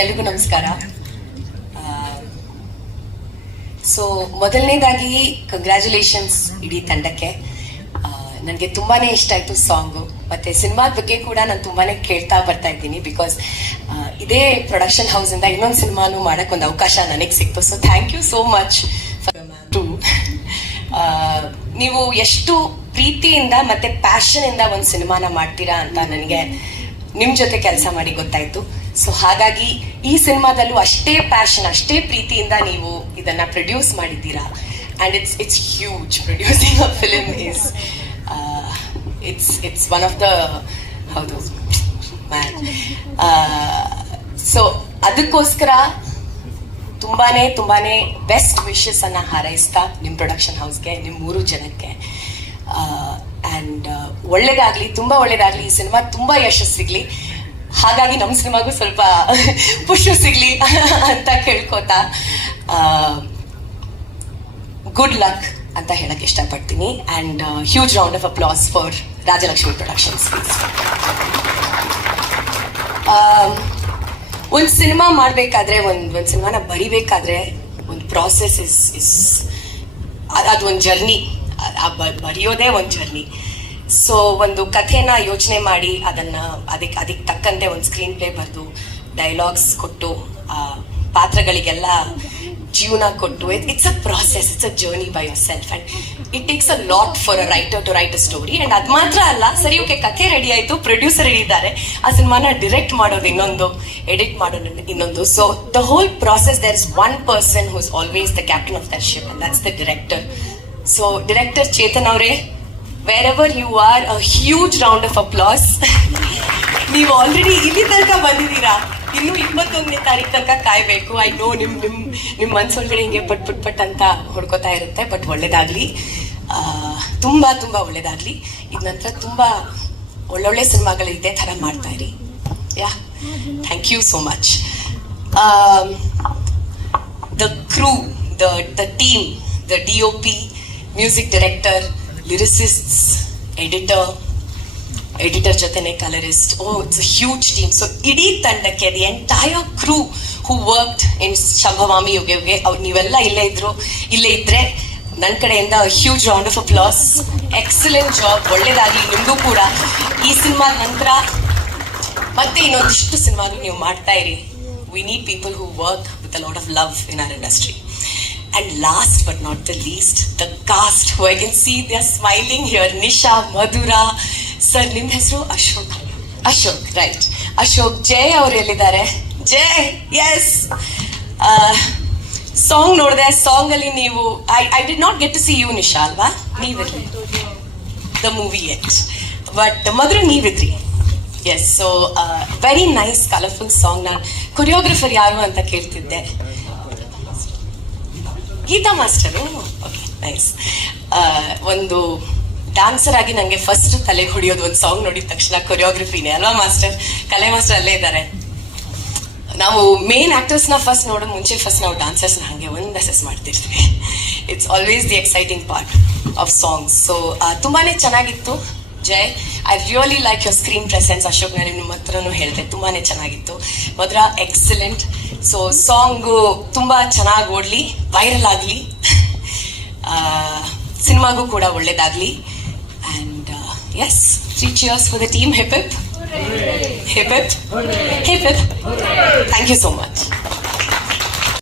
ಎಲ್ರಿಗೂ ನಮಸ್ಕಾರ. ಸೊ ಮೊದಲನೇದಾಗಿ ಕಂಗ್ರ್ಯಾಚುಲೇಷನ್ಸ್ ಇಡೀ ತಂಡಕ್ಕೆ. ನನಗೆ ತುಂಬಾ ಇಷ್ಟ ಆಯಿತು ಸಾಂಗು ಮತ್ತೆ ಸಿನಿಮಾದ ಬಗ್ಗೆ ಕೂಡ ನಾನು ತುಂಬಾ ಕೇಳ್ತಾ ಬರ್ತಾ ಇದ್ದೀನಿ ಬಿಕಾಸ್ ಇದೇ ಪ್ರೊಡಕ್ಷನ್ ಹೌಸಿಂದ ಇನ್ನೊಂದು ಸಿನಿಮಾನು ಮಾಡೋಕ್ಕೆ ಒಂದು ಅವಕಾಶ ನನಗೆ ಸಿಕ್ತು. So thank you so much to ನೀವು ಎಷ್ಟು ಪ್ರೀತಿಯಿಂದ ಮತ್ತೆ ಪ್ಯಾಷನ್ ಇಂದ ಒಂದು ಸಿನಿಮಾನ ಮಾಡ್ತೀರಾ ಅಂತ ನನಗೆ ನಿಮ್ಮ ಜೊತೆ ಕೆಲಸ ಮಾಡಿ ಗೊತ್ತಾಯ್ತು. ಸೊ ಹಾಗಾಗಿ ಈ ಸಿನಿಮಾದಲ್ಲೂ ಅಷ್ಟೇ ಪ್ಯಾಷನ್ ಅಷ್ಟೇ ಪ್ರೀತಿಯಿಂದ ನೀವು ಇದನ್ನ ಪ್ರೊಡ್ಯೂಸ್ ಮಾಡಿದ್ದೀರಾ? And it's it's huge producing a film is it's it's one of the ಹೌದು ಸೊ ಅದಕ್ಕೋಸ್ಕರ ತುಂಬಾನೇ ತುಂಬಾನೇ ಬೆಸ್ಟ್ ವಿಶಸ್ ಅನ್ನ ಹಾರೈಸ್ತಾ ನಿಮ್ ಪ್ರೊಡಕ್ಷನ್ ಹೌಸ್ಗೆ ನಿಮ್ಮ ಮೂರು ಜನಕ್ಕೆ. ಅಂಡ್ ಒಳ್ಳೇದಾಗ್ಲಿ, ತುಂಬಾ ಒಳ್ಳೇದಾಗ್ಲಿ, ಈ ಸಿನಿಮಾ ತುಂಬಾ ಯಶಸ್ಸು ಸಿಗ್ಲಿ ಹಾಗಾಗಿ ನಮ್ಮ ಸಿನಿಮಾಗೂ ಸ್ವಲ್ಪ ಪುಷ್ ಸಿಗ್ಲಿ ಅಂತ ಕೇಳ್ಕೊತಾ ಗುಡ್ ಲಕ್ ಅಂತ ಹೇಳಕ್ ಇಷ್ಟಪಡ್ತೀನಿ. And huge round of applause for Rajalakshmi productions ಒಂದು ಸಿನಿಮಾ ಮಾಡಬೇಕಾದ್ರೆ, ಒಂದು ಒಂದು ಸಿನಿಮಾನ ಬರಿಬೇಕಾದ್ರೆ ಒಂದು ಪ್ರಾಸೆಸ್ ಇಸ್ ಇಸ್ ಅದೊಂದು ಜರ್ನಿ ಬರೆಯೋದೇ ಒಂದು ಜರ್ನಿ ಸೊ ಒಂದು ಕಥೆನ ಯೋಚನೆ ಮಾಡಿ ಅದನ್ನ ಅದಕ್ಕೆ ಅದಕ್ಕೆ ತಕ್ಕಂತೆ ಒಂದು ಸ್ಕ್ರೀನ್ ಪ್ಲೇ ಬರೆದು ಡೈಲಾಗ್ಸ್ ಕೊಟ್ಟು, ಆ, ಪಾತ್ರಗಳಿಗೆಲ್ಲ ಜೀವನ ಕೊಟ್ಟು it's a process it's a journey by yourself and it takes a lot for a writer to write a story and ಅದು ಮಾತ್ರ ಅಲ್ಲ, ಸರಿ ಓಕೆ ಕಥೆ ರೆಡಿ ಆಯಿತು ಪ್ರೊಡ್ಯೂಸರ್ ಇದ್ದಾರೆ ಆ ಸಿನಿಮಾನ ಡಿರೆಕ್ಟ್ ಮಾಡೋದು ಇನ್ನೊಂದು ಎಡಿಟ್ ಮಾಡೋದು ಇನ್ನೊಂದು. So the whole process there is one person who is always the captain of their ship and that's the director so director Chetan ಅವರೇ wherever you are a huge round of applause ನೀವು already ಇಲ್ಲಿ ತನಕ ಬಂದಿದ್ದೀರಾ? ಇನ್ನೂ ಇಪ್ಪತ್ತೊಂದನೇ ತಾರೀಕು ತನಕ ಕಾಯಬೇಕು. ಐ ನೋ ನಿಮ್ ನಿಮ್ ನಿಮ್ಮ ಮನಸ್ಸೊಳಗಡೆ ಹಿಂಗೆ ಪಟ್ ಪಟ್ ಪಟ್ ಅಂತ ಹೊಡ್ಕೋತಾ ಇರುತ್ತೆ ಬಟ್ ಒಳ್ಳೇದಾಗಲಿ. ತುಂಬ ತುಂಬ ಒಳ್ಳೇದಾಗಲಿ. ಇದ್ ನಂತರ ತುಂಬ ಒಳ್ಳೊಳ್ಳೆ ಸಿನಿಮಾಗಳು ಇದೇ ಥರ ಮಾಡ್ತಾ ಇರಿ. Yeah thank you so much the crew the the team the D O P music lyricists, editor, editor editor ಜೊತೆನೆ colourist oh it's a huge team so ಇಡೀ ತಂಡಕ್ಕೆ the entire crew who worked in Sambhavami Yuge Yuge ಅವ್ರು ನೀವೆಲ್ಲ ಇಲ್ಲೇ ಇದ್ರು. ಇಲ್ಲೇ ಇದ್ರೆ ನನ್ನ ಕಡೆಯಿಂದ huge round of applause excellent job ಒಳ್ಳೇದಾಗಿ ನಿಮಗೂ ಕೂಡ. ಈ ಸಿನಿಮಾದ ನಂತರ ಮತ್ತೆ ಇನ್ನೊಂದಿಷ್ಟು ಸಿನಿಮಾಗಳು ನೀವು ಮಾಡ್ತಾ ಇರಿ. We need people who work with a lot of love in our industry and last but not the least the cast who I can see they are smiling here Nisha Madhura sir ನಿಮ್ಮ ಹೆಸರು? Ashok. Ashok right Ashok, Jay ಅವ್ರು ಎಲ್ಲಿದ್ದಾರೆ? Jay yes song ನೋಡಿದೆ song ಅಲ್ಲಿ ನೀವು I I did not get to see you Nisha ಅಲ್ವಾ? ನೀವಿರ್ಲಿ. The movie at but Madhura, ನೀವಿದ್ರಿ. Yes so very nice colourful song ನಾನು choreographer ಯಾರು ಅಂತ ಕೇಳ್ತಿದ್ದೆ. ಗೀತಾ ಮಾಸ್ಟರು? ಓಕೆ ನೈಸ್ ಒಂದು ಡ್ಯಾನ್ಸರ್ ಆಗಿ ನನಗೆ ಫಸ್ಟ್ ತಲೆ ಹೊಡಿಯೋದು ಒಂದು ಸಾಂಗ್ ನೋಡಿದ ತಕ್ಷಣ ಕೊರಿಯೋಗ್ರಫಿನೇ ಅಲ್ವಾ ಮಾಸ್ಟರ್? ಕಲೆ ಮಾಸ್ಟರ್ ಅಲ್ಲೇ ಇದ್ದಾರೆ. ನಾವು ಮೇನ್ ಆಕ್ಟರ್ಸ್ನ ಫಸ್ಟ್ ನೋಡೋ ಮುಂಚೆ ಫಸ್ಟ್ ನಾವು ಡಾನ್ಸರ್ಸ್ನ ಹಂಗೆ ಒಂದು ಅಸೆಸ್ ಮಾಡ್ತಿರ್ತೀವಿ it's always the exciting part of songs so ತುಂಬಾನೇ ಚೆನ್ನಾಗಿತ್ತು. Jay I really like your screen presence Ashok ನಾನು ನಿಮ್ಮ ಹತ್ರನೂ ಹೇಳಿದೆ. ತುಂಬಾ ಚೆನ್ನಾಗಿತ್ತು. ಮಧುರ ಎಕ್ಸಲೆಂಟ್ ಸೊ ಸಾಂಗು ತುಂಬ ಚೆನ್ನಾಗಿ ಓಡಲಿ ವೈರಲ್ ಆಗಲಿ. ಸಿನಿಮಾಗೂ ಕೂಡ ಒಳ್ಳೇದಾಗ್ಲಿ. And yes three cheers for the team hip hip hip hip hip hip thank you so much